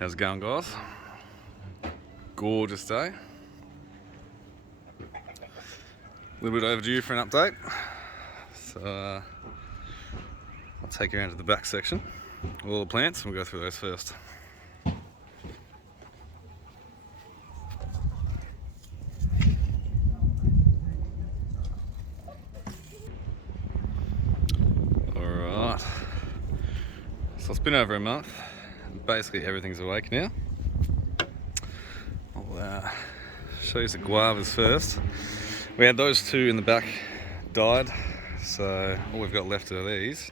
How's it going, guys? Gorgeous day. A little bit overdue for an update. So I'll take you around to the back section. All the plants, and we'll go through those first. Alright. So it's been over a month. Basically everything's awake now. I'll show you the guavas first. We had those two in the back died, so all we've got left are these.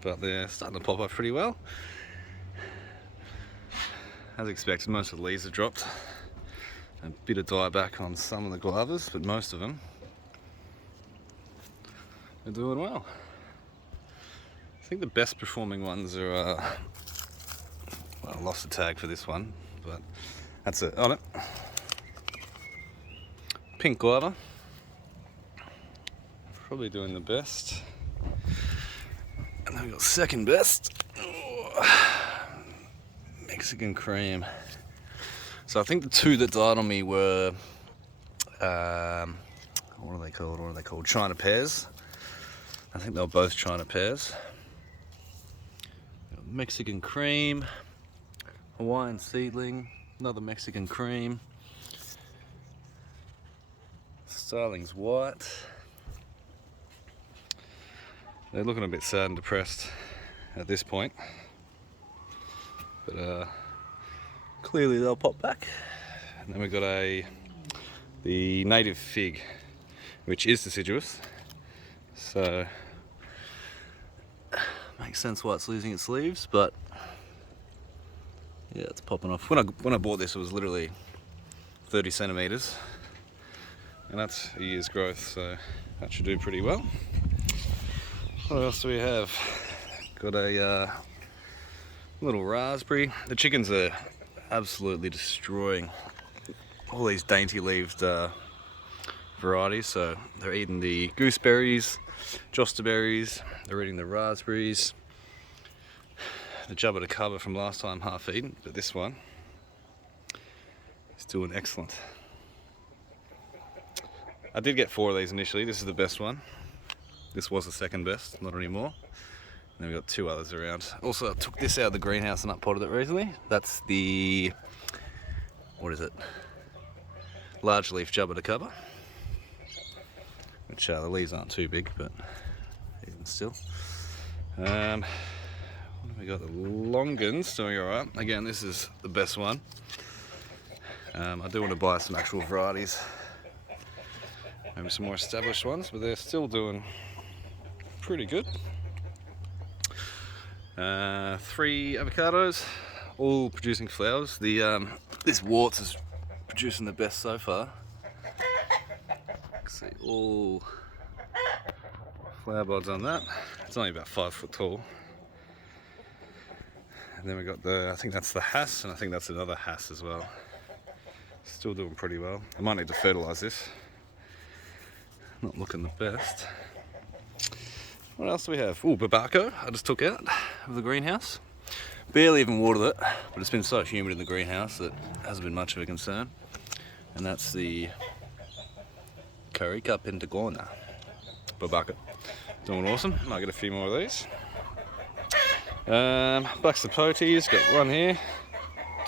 But they're starting to pop up pretty well. As expected, most of the leaves have dropped. A bit of dieback on some of the guavas, but most of them are doing well. I think the best performing ones are, well, I lost the tag for this one, but that's it on it. Pink guava, probably doing the best. And then we got second best, Mexican cream. So I think the two that died on me were, what are they called? China pears. I think they were both China pears. Mexican cream, Hawaiian seedling, another Mexican cream, Starling's white. They're looking a bit sad and depressed at this point, but clearly they'll pop back. And then we've got the native fig, which is deciduous, so makes sense why it's losing its leaves, but yeah, it's popping off. When I bought this, it was literally 30 centimeters, and that's a year's growth, so that should do pretty well. What else do we have? Got a little raspberry. The chickens are absolutely destroying all these dainty-leaved varieties. So they're eating the gooseberries, josterberries, they're eating the raspberries, the jabba cover from last time half eaten, but this one is doing excellent. I did get 4 of these initially. This is the best one. This was the second best, not anymore. And then we got 2 others around. Also, I took this out of the greenhouse and uppotted it recently. That's the, what is it? Large leaf jabba cover. Which the leaves aren't too big, but even still. What have we got? The Longans doing alright. Again, this is the best one. I do want to buy some actual varieties. Maybe some more established ones, but they're still doing pretty good. 3 avocados, all producing flowers. This Warts is producing the best so far. See, all flower buds on that. It's only about 5 foot tall. And then we got I think that's the Hass, and I think that's another Hass as well. Still doing pretty well. I might need to fertilise this. Not looking the best. What else do we have? Oh, Babaco, I just took out of the greenhouse. Barely even watered it, but it's been so humid in the greenhouse that it hasn't been much of a concern. And that's the Carica Pentagona. Babaco. Doing awesome. Might get a few more of these. Black Sapotes, got 1 here,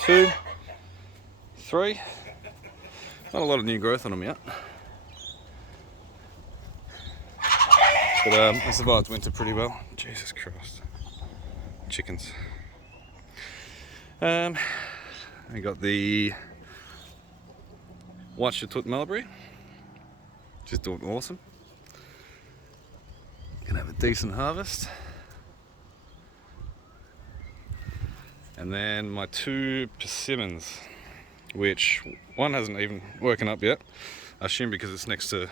2, 3. Not a lot of new growth on them yet. But I survived winter pretty well. Jesus Christ. Chickens. We got the White Chatut Mulberry. Just doing awesome. Gonna have a decent harvest. And then my 2 persimmons, which one hasn't even woken up yet. I assume because it's next to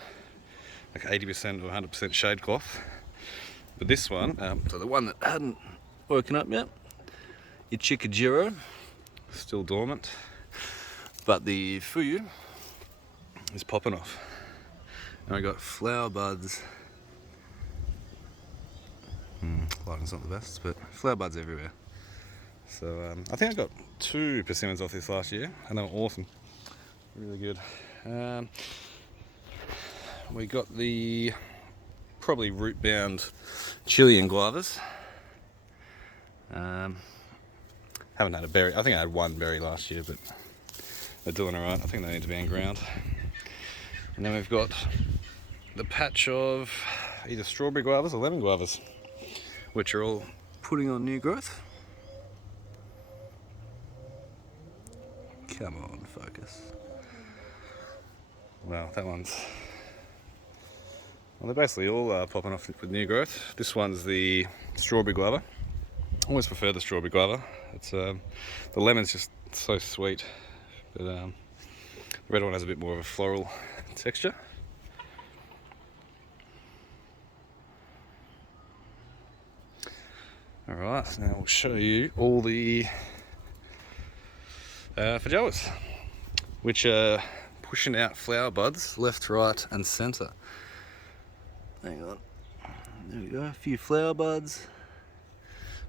like 80% or 100% shade cloth. But this one, so the one that hadn't woken up yet, Ichikajiro, still dormant. But the Fuyu is popping off. And we got flower buds. Lighting's not the best, but flower buds everywhere. So I think I got 2 persimmons off this last year, and they were awesome, really good. We got the probably root-bound Chilean guavas. Haven't had a berry. I think I had 1 berry last year, but they're doing alright. I think they need to be in ground. And then we've got the patch of either strawberry guavas or lemon guavas, which are all putting on new growth. Come on, focus. Wow, that one's... Well, they're basically all popping off with new growth. This one's the strawberry guava. I always prefer the strawberry guava. It's the lemon's just so sweet, but the red one has a bit more of a floral texture. Alright, so now we'll show you all the feijoas, which are pushing out flower buds left, right and centre. Hang on, there we go, a few flower buds.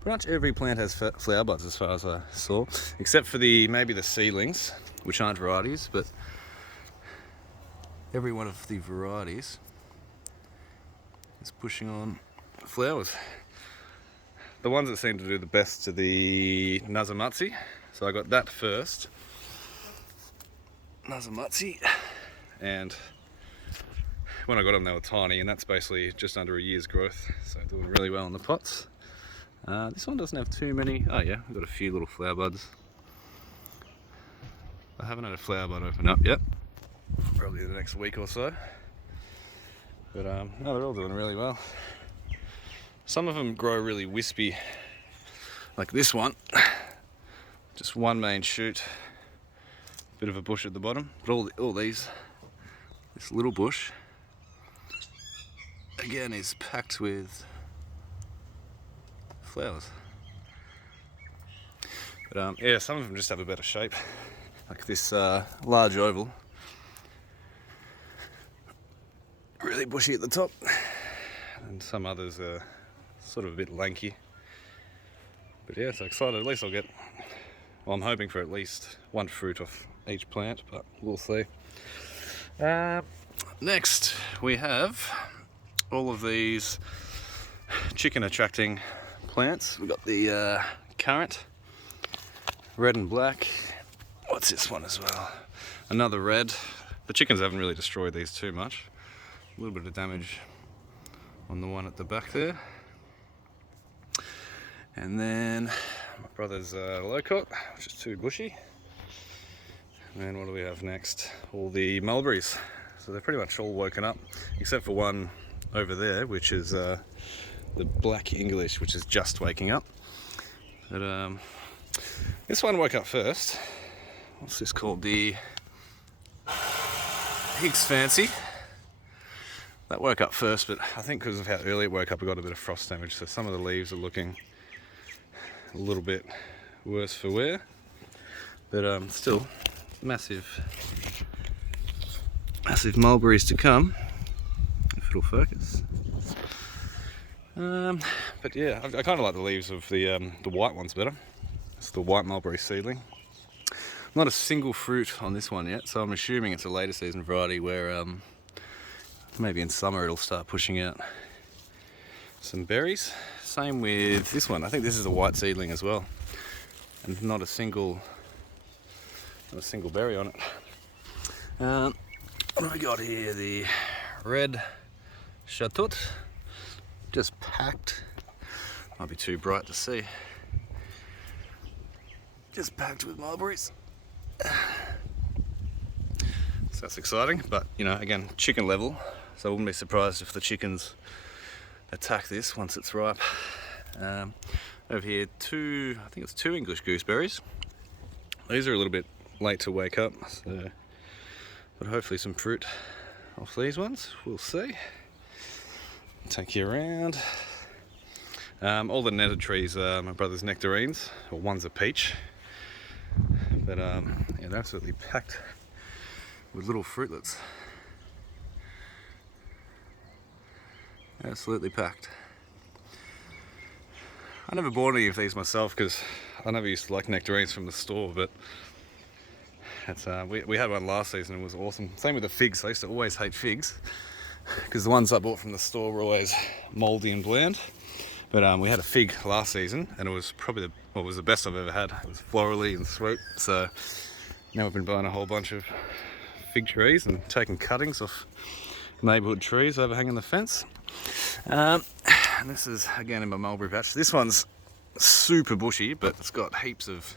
Pretty much every plant has flower buds as far as I saw, except for maybe the seedlings, which aren't varieties, but every one of the varieties is pushing on flowers. The ones that seem to do the best are the Nazamatsi, so I got that first. Nazamatsi, and when I got them they were tiny, and that's basically just under a year's growth, so doing really well in the pots. This one doesn't have too many. Oh yeah, I've got a few little flower buds. I haven't had a flower bud open up yet, probably the next week or so, but no, they're all doing really well. Some of them grow really wispy, like this one, just one main shoot, bit of a bush at the bottom, but all these, this little bush again is packed with flowers. But yeah, some of them just have a better shape, like this large oval, really bushy at the top, and some others are sort of a bit lanky. But yeah, so excited. At least I'll get, well, I'm hoping for at least 1 fruit off each plant, but we'll see. Next we have all of these chicken attracting plants. We've got the currant, red and black. What's this one as well? Another red. The chickens haven't really destroyed these too much. A little bit of damage on the one at the back there. And then my brother's locust, which is too bushy. And then what do we have next? All the mulberries. So they're pretty much all woken up, except for one over there, which is the black English, which is just waking up. But this one woke up first. What's this called? The Higgs Fancy. That woke up first, but I think because of how early it woke up, it got a bit of frost damage, so some of the leaves are looking a little bit worse for wear, but still massive mulberries to come, if it'll focus. But yeah, I kind of like the leaves of the white ones better. It's the white mulberry seedling. Not a single fruit on this one yet, so I'm assuming it's a later season variety where maybe in summer it'll start pushing out some berries. Same with this one. I think this is a white seedling as well, and not a single berry on it. What have we got here? The red Chatut, just packed. Might be too bright to see. Just packed with mulberries. So that's exciting, but you know, again, chicken level, so I wouldn't be surprised if the chickens attack this once it's ripe. Over here, I think it's 2 English gooseberries. These are a little bit late to wake up, so but hopefully some fruit off these ones. We'll see. Take you around. All the netted trees are my brother's nectarines, or one's a peach. But yeah, they're absolutely packed with little fruitlets. Absolutely packed. I never bought any of these myself because I never used to like nectarines from the store, but it's, we had one last season and it was awesome. Same with the figs. I used to always hate figs because the ones I bought from the store were always mouldy and bland. But we had a fig last season and it was probably the best I've ever had. It was florally and sweet. So now we've been buying a whole bunch of fig trees and taking cuttings off neighbourhood trees overhanging the fence. And this is again in my mulberry patch. This one's super bushy, but it's got heaps of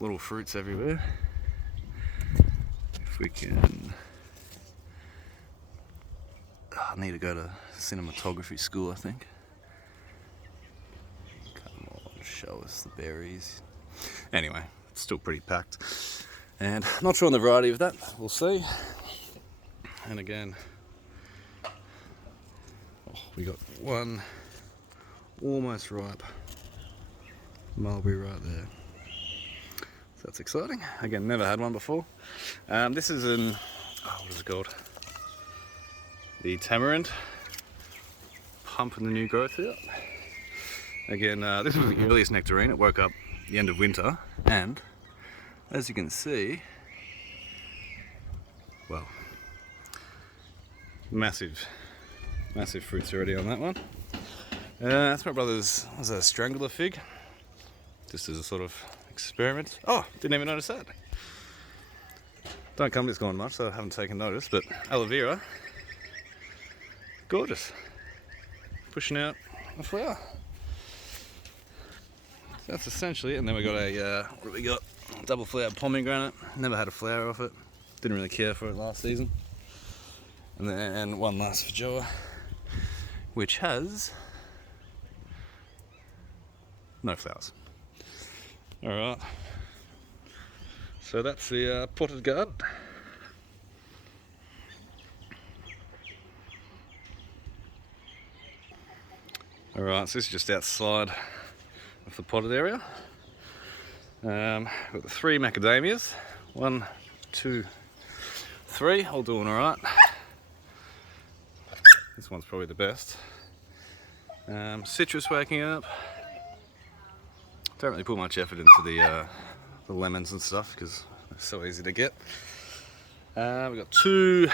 little fruits everywhere. If we can, I need to go to cinematography school, I think. Come on, show us the berries. Anyway, it's still pretty packed, and not sure on the variety of that. We'll see. And again, we got one almost ripe mulberry right there. So that's exciting. Again, never had one before. This is an, what is it called? The tamarind, pumping the new growth out. Again, this was the earliest nectarine. It woke up the end of winter, and as you can see, well, massive fruits already on that one. That's my brother's, was a strangler fig, just as a sort of experiment. Oh, didn't even notice that. Don't come to this gone much, so I haven't taken notice, but aloe vera, gorgeous, pushing out a flower. So that's essentially it. And then we got a, what do we got? Double flowered pomegranate. Never had a flower off it. Didn't really care for it last season. And then one last feijoa, which has no flowers. Alright. So that's the potted garden. Alright, so this is just outside of the potted area. Got the 3 macadamias. 1, 2, 3, all doing alright. This one's probably the best. Citrus waking up. Don't really put much effort into the lemons and stuff because they're so easy to get. We've got two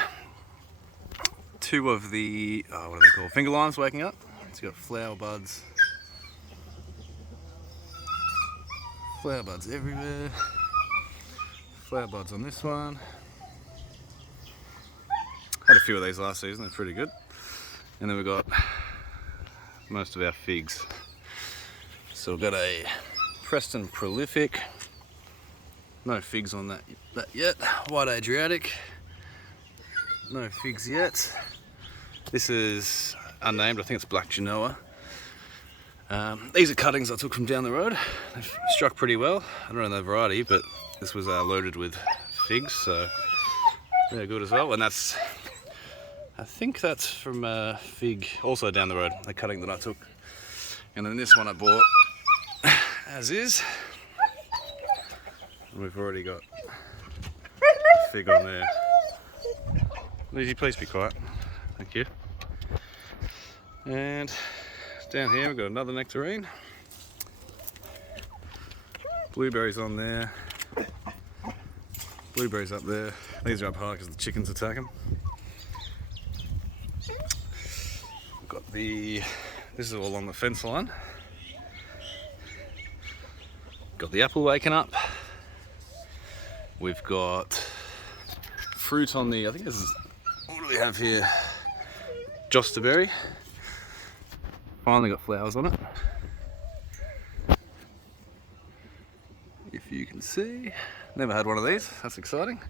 of the, what are they called? Finger limes waking up. It's got flower buds. Flower buds everywhere. Flower buds on this one. Had a few of these last season, they're pretty good. And then we've got most of our figs. So we've got a Preston Prolific. No figs on that yet. White Adriatic. No figs yet. This is unnamed, I think it's Black Genoa. These are cuttings I took from down the road. They've struck pretty well. I don't know the variety, but this was loaded with figs, so they're good as well. And that's, I think that's from a fig also down the road, the cutting that I took. And then this one I bought as is. And we've already got fig on there. Lizzie, please be quiet. Thank you. And down here we've got another nectarine. Blueberries on there. Blueberries up there. These are up high because the chickens attack them. We've got this is all on the fence line. Got the apple waking up. We've got fruit on the, I think this is, what do we have here? Josterberry. Finally got flowers on it. If you can see. Never had one of these, that's exciting.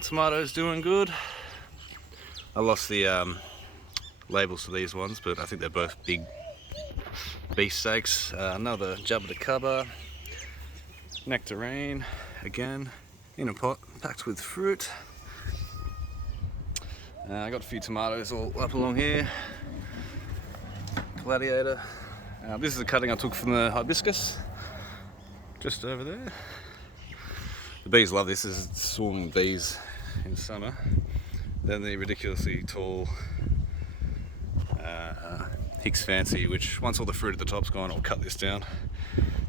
Tomatoes doing good. I lost the labels to these ones, but I think they're both big beefsteaks. Another Jabba-da-Cubba. Nectarine, again, in a pot, packed with fruit. I got a few tomatoes all up along here. Gladiator. This is a cutting I took from the hibiscus, just over there. The bees love this. This is swarming bees in summer. Then the ridiculously tall Hicks Fancy, which once all the fruit at the top's gone, I'll cut this down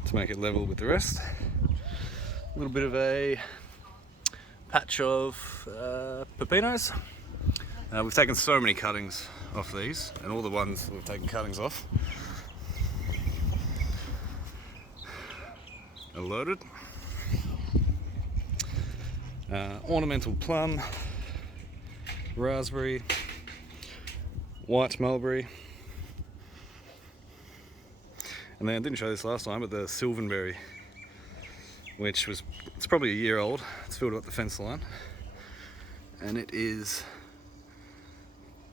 to make it level with the rest. A little bit of a patch of pepinos. We've taken so many cuttings off these, and all the ones that we've taken cuttings off are loaded. Ornamental plum, raspberry, white mulberry, and then I didn't show this last time, but the sylvanberry, which it's probably a year old. It's filled up the fence line, and it is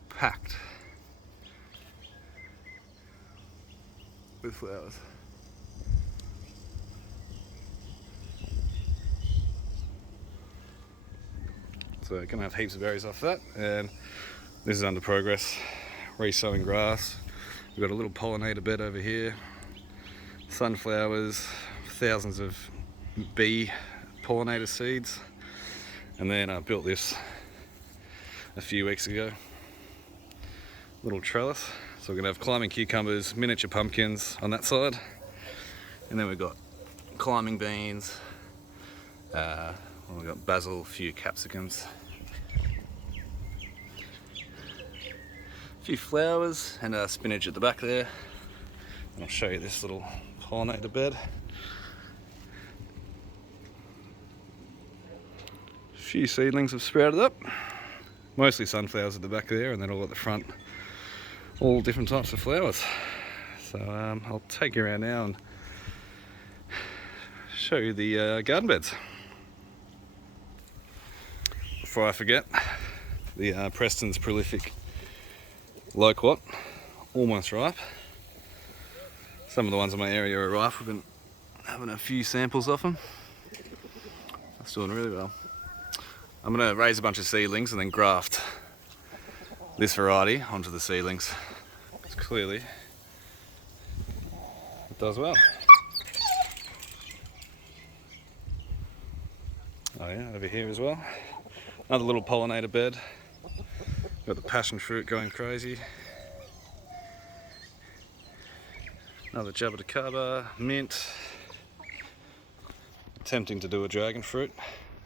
packed with flowers. So gonna have heaps of berries off that, and this is under progress. Re-sowing grass. We've got a little pollinator bed over here. Sunflowers, thousands of bee pollinator seeds, and then I built this a few weeks ago. Little trellis. So we're gonna have climbing cucumbers, miniature pumpkins on that side, and then we've got climbing beans. We've got basil, a few capsicums, a few flowers, and spinach at the back there. And I'll show you this little pollinator bed. A few seedlings have sprouted up, mostly sunflowers at the back there, and then all at the front, all different types of flowers. So I'll take you around now and show you the garden beds. Before I forget, the Preston's Prolific Loquat, almost ripe. Some of the ones in my area are ripe. We've been having a few samples of them. That's doing really well. I'm going to raise a bunch of seedlings and then graft this variety onto the seedlings. It's clearly, it does well. Oh yeah, over here as well. Another little pollinator bed. Got the passion fruit going crazy. Another jaboticaba, mint. Attempting to do a dragon fruit.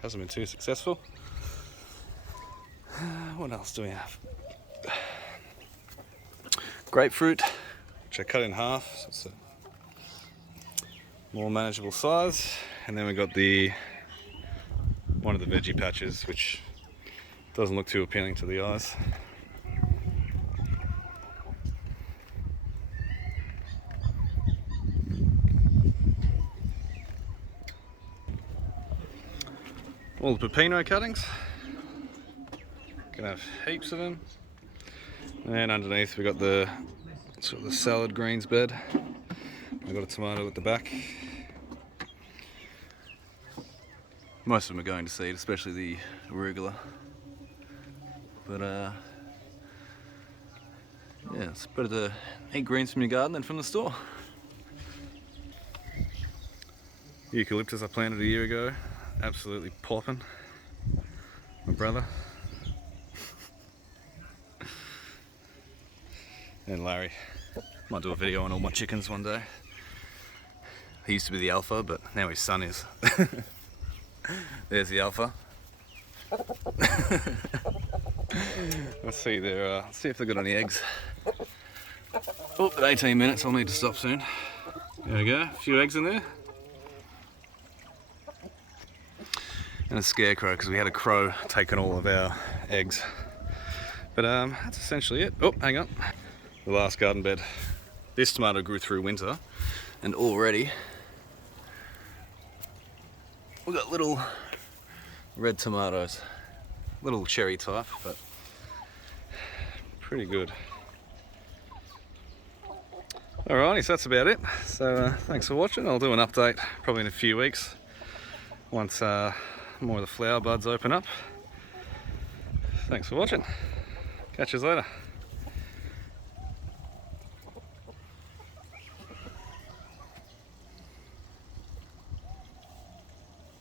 Hasn't been too successful. What else do we have? Grapefruit, which I cut in half, so it's a more manageable size. And then we got one of the veggie patches, which doesn't look too appealing to the eyes. All the pepino cuttings. Gonna have heaps of them. And underneath we got the sort of the salad greens bed. We've got a tomato at the back. Most of them are going to seed, especially the arugula. But yeah, it's better to eat greens from your garden than from the store. Eucalyptus I planted a year ago, absolutely popping. My brother. And Larry. Might do a video on all my chickens one day. He used to be the alpha, but now his son is. There's the alpha. Let's see there. Let's see if they've got any eggs. Oh, at 18 minutes, I'll need to stop soon. There we go, a few eggs in there. And a scarecrow, because we had a crow taking all of our eggs. But that's essentially it. Oh, hang on. The last garden bed. This tomato grew through winter, and already we've got little red tomatoes. Little cherry type, but pretty good. Alrighty, so that's about it. So thanks for watching. I'll do an update probably in a few weeks once more of the flower buds open up. Thanks for watching. Catch you later.